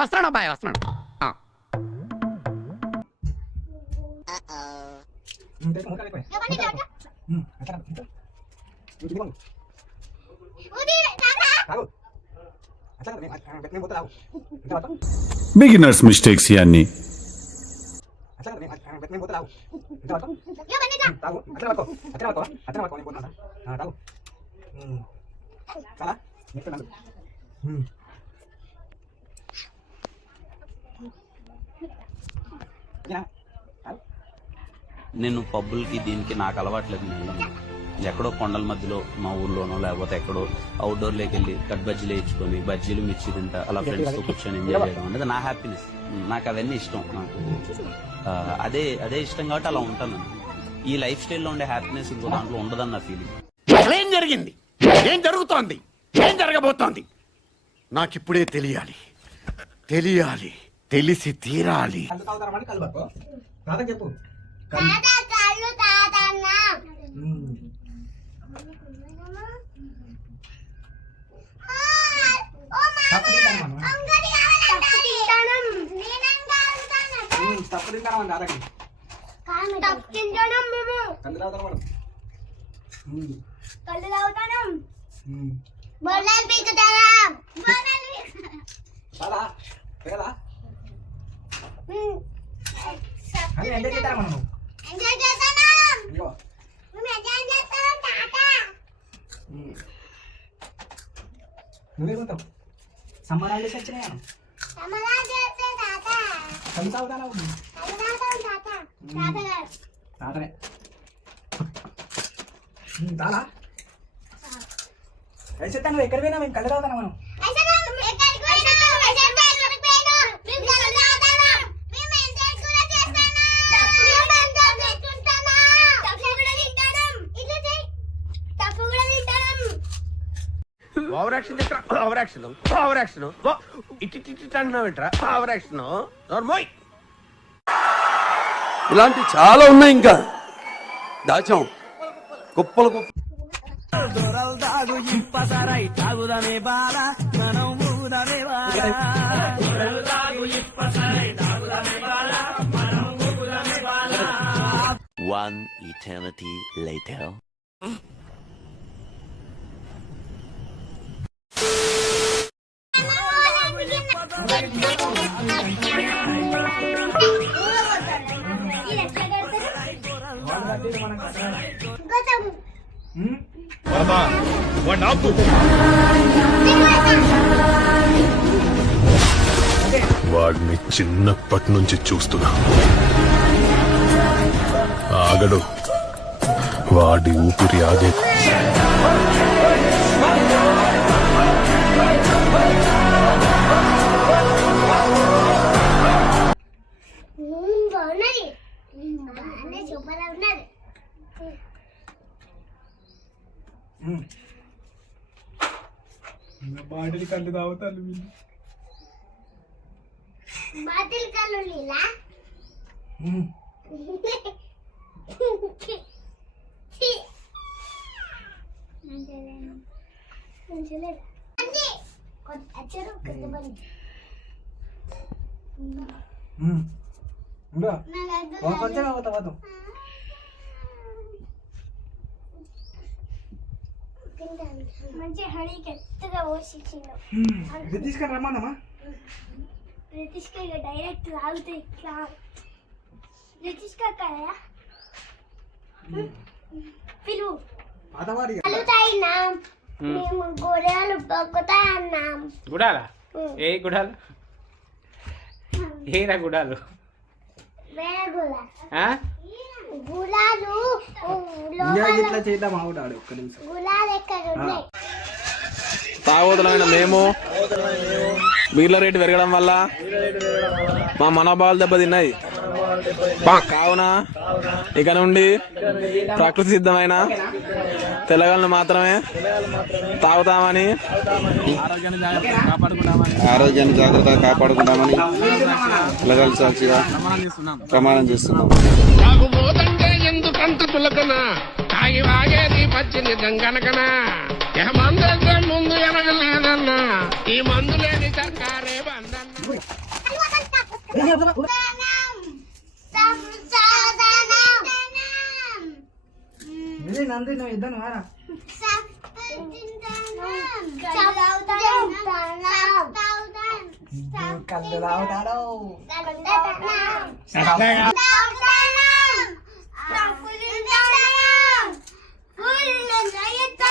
వస్తున్నాడు అబ్బాయి వస్తున్నాడు. బిగినర్స్ మిస్టేక్స్ ఇవన్నీ. నేను పబ్బులకి దీనికి నాకు అలవాట్లేదు. నేను ఎక్కడో కొండల మధ్యలో మా ఊర్లోనో లేకపోతే ఎక్కడో అవుట్డోర్లోకి వెళ్ళి కట్ బజ్జీలు వేయించుకొని బజ్జీలు మిర్చి తింటా అలా ఫ్రెండ్స్తో కూర్చొని ఎంజాయ్ చేయడం అనేది నా హ్యాపీనెస్. నాకు అవన్నీ ఇష్టం. నాకు అదే ఇష్టం కాబట్టి అలా ఉంటాను. ఈ లైఫ్ స్టైల్లో ఉండే హ్యాపీనెస్ ఇంకో దాంట్లో ఉండదని నా ఫీలింగ్. ఏం జరిగింది, ఏం జరుగుతోంది, ఏం జరగబోతోంది నాకిప్పుడే తెలియాలి. తెలిసి తీరాలి. చెప్పు తప్పు తింటాం దాదాకి కళ్ళు తాగుతాను నువ్వేమంటావు? సమ్మర్ హాలిడేస్ వచ్చినాయా? కళ్ళు తాగుతాను తాతనే తాలా చెప్తాను. ఎక్కడ పోయినా మేము కళ్ళు తాగుతాను. మనం ఇలాంటి చాలా ఉన్నాయి. ఇంకా దాచాం గొప్పలు గొప్ప. One eternity later. వాడిని చిన్నప్పటి నుంచి చూస్తున్నా. ఆగడు. వాడి ఊపిరి ఆగే. బాటిల్ కళ్ళు తాగుతాను. బాటిల్ కళ్ళు నీలా మంచి హడికి ఎత్తుగా పోషించిండు. తీసుకొని రమ్మన్నమ్మా. రితిష్క ఇక డైరెక్ట్ తాగితే ఇట్లా రితిష్క కదా పిలువు తాగినాం. మేము గుడాలు పక్కుతా అన్నాం. గుడాలా? ఏ గుడాలు? ఏరా గుడాలు? వేరే గుడాలు ఇట్లా చేద్దాం. ఆవిడాడు ఒక్క నిమిషం. గులాలు ఎక్కడ ఉన్నాయి? తాగోతులైన మేము బీర్ల రేటు పెరగడం వల్ల మా మనోభావాలు దెబ్బతిన్నాయి. కావున ఇక నుండి ప్రకృతి సిద్ధమైన తెలంగాణను మాత్రమే తాగుతామని, ఆరోగ్యాన్ని జాగ్రత్తగా కాపాడుకుంటామని పిల్లగాలి సాక్షిగా ప్రమాణం చేస్తున్నాం. ఎందుకంత తులకన తాగి వాగేది పచ్చి నిజం కనుకనా ముందు ఎనగలేదన్నా. ఈ మందు లేని సర్కారే బంధన్. నంది నువ్వు ఇద్దాను వారా కళ్ళు తాగుతాడు Full